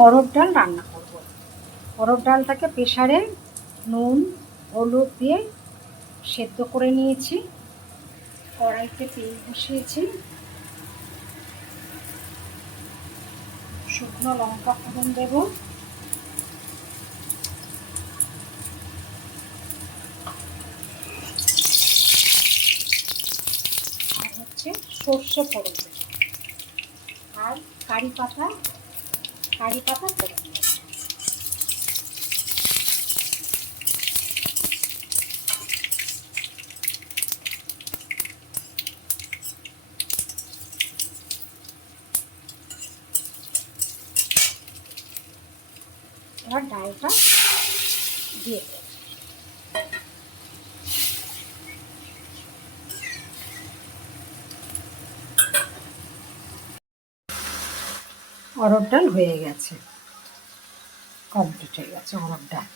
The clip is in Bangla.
অরহর ডাল রান্না করব। অরহর ডালটাকে প্রেসারে নুন হলুদ দিয়ে সেদ্ধ করে নিয়েছি। কড়াইতে তেল বসিয়েছি, শুকনো লঙ্কা ফোড়ন দেব, আর হচ্ছে সর্ষে ফোড়ন দেব, আর কারি পাতা ফোড়ন দেব। এবার ডালটা দিয়ে দেব। অরহর ডাল হয়ে গেছে, কমপ্লিট হয়ে গেছে অরহর ডাল।